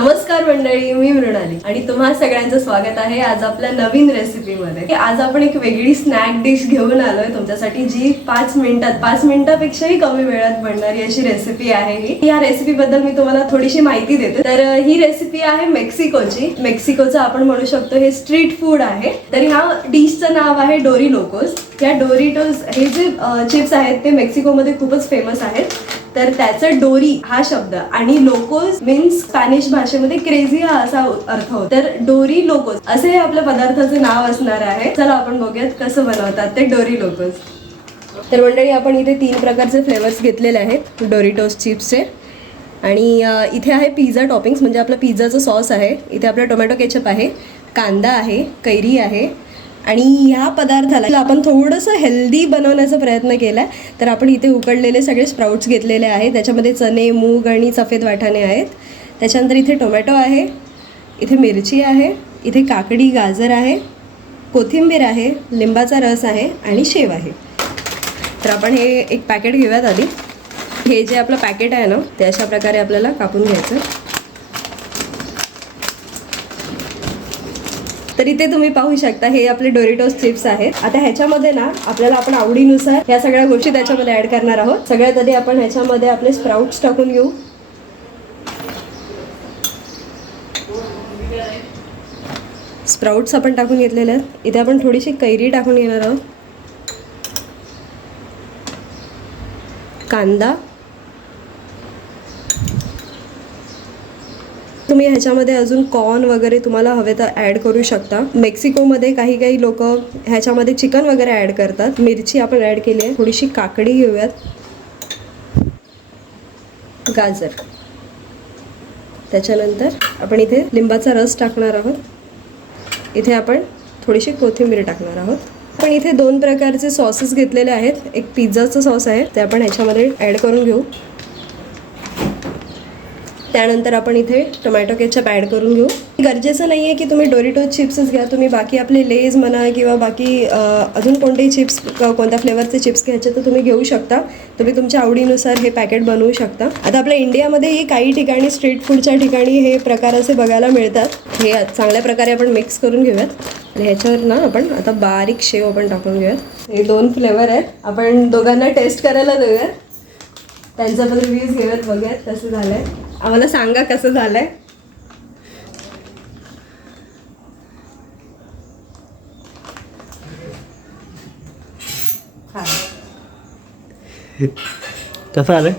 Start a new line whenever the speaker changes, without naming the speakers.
नमस्कार मंडळी मी मृणाली आणि तुम्हा सगळ्यांचं स्वागत आहे आज आपल्या नवीन रेसिपीमध्ये आज आपण एक वेगळी स्नॅक डिश घेऊन आलोय तुमच्यासाठी जी पाच मिनिटात पाच मिनिटापेक्षाही कमी वेळात बनणारी अशी रेसिपी आहे ही. या रेसिपी बद्दल मी तुम्हाला थोडीशी माहिती देते. तर ही रेसिपी आहे मेक्सिकोची. मेक्सिकोचं आपण म्हणू शकतो हे स्ट्रीट फूड आहे. तर ह्या डिशचं नाव आहे डोरी लोकोस या डोरिटोज हे जे चिप्स आहेत ते मेक्सिकोमध्ये खूपच फेमस आहेत. तर त्याचं डोरी हा शब्द आणि लोकोस मीन्स स्पॅनिश भाषेमध्ये क्रेझी हा असा अर्थ होतो. तर डोरी लोकोस असे हे आपल्या पदार्थाचे नाव असणार आहे. चला आपण बघूयात कसं बनवतात ते डोरी लोकोस तर मंडळी आपण इथे तीन प्रकारचे फ्लेवर्स घेतलेले आहेत. डोरिटोस चिप्सचे आणि इथे आहे पिझ्झा टॉपिंग्स म्हणजे आपलं पिझ्झाचं सॉस आहे. इथे आपलं टोमॅटो केचप आहे. कांदा आहे कैरी आहे. आणि ह्या पदार्थाला आपण थोडंसं हेल्दी बनवण्याचा प्रयत्न केला तर आपण इथे उकडलेले सगळे स्प्राउट्स घेतलेले आहेत. त्याच्यामध्ये चणे मूग आणि सफेद वाटाणे आहेत. त्याच्यानंतर इथे टोमॅटो आहे इथे मिरची आहे इथे काकडी गाजर आहे कोथिंबीर आहे लिंबाचा रस आहे आणि शेव आहे. तर आपण हे एक पॅकेट घेऊयात आधी. हे जे आपलं पॅकेट आहे ना ते अशा प्रकारे आपल्याला कापून घ्यायचं तर इथे तुम्ही पाहू शकता हे आपले डोरिटोस चिप्स आहेत. आता ह्याच्यामध्ये ना आपल्याला आपण आवडीनुसार ह्या सगळ्या गोष्टी त्याच्यामध्ये ऍड करणार आहोत. सगळ्यात आधी आपण ह्याच्यामध्ये आपले स्प्राउट्स टाकून घेऊ. स्प्राउट्स आपण टाकून घेतलेले आहेत. इथे आपण थोडीशी कैरी टाकून घेणार आहोत. कांदा. तुम्ही ह्याच्यामध्ये अजून कॉर्न वगैरे तुम्हाला हवे तर ॲड करू शकता. मेक्सिकोमध्ये काही काही लोक ह्याच्यामध्ये चिकन वगैरे ॲड करतात. मिरची आपण ॲड केली आहे. थोडीशी काकडी घेऊयात. गाजर. त्याच्यानंतर आपण इथे लिंबाचा रस टाकणार आहोत. इथे आपण थोडीशी कोथिंबीर टाकणार आहोत. आपण इथे दोन प्रकारचे सॉसेस घेतलेले आहेत. एक पिझ्झाचं सॉस आहे. ते आपण ह्याच्यामध्ये ॲड करून घेऊ. त्यानंतर आपण इथे टोमॅटो केचप ॲड करून घेऊ. गरजेचं नाही आहे की तुम्ही डोरिटो चिप्सच घ्या तुम्ही बाकी आपले लेज म्हणा किंवा बाकी अजून कोणतेही चिप्स कोणत्या फ्लेवरचे चिप्स घ्यायचे तर तुम्ही घेऊ शकता. तुम्ही तुमच्या आवडीनुसार हे पॅकेट बनवू शकता. आता आपल्या इंडियामध्येही काही ठिकाणी स्ट्रीट फूडच्या ठिकाणी हे प्रकार असे बघायला मिळतात. हे चांगल्या प्रकारे आपण मिक्स करून घेऊयात. आणि ह्याच्यावर ना आपण आता बारीक शेव आपण टाकून घेऊयात. हे दोन फ्लेवर आहेत. आपण दोघांना टेस्ट करायला देऊयात. त्यांचा पण रिव्ह्यूज घेऊयात बघूयात कसं झालंय. आम्हाला सांगा कसं झालंय.
कसं आलंय?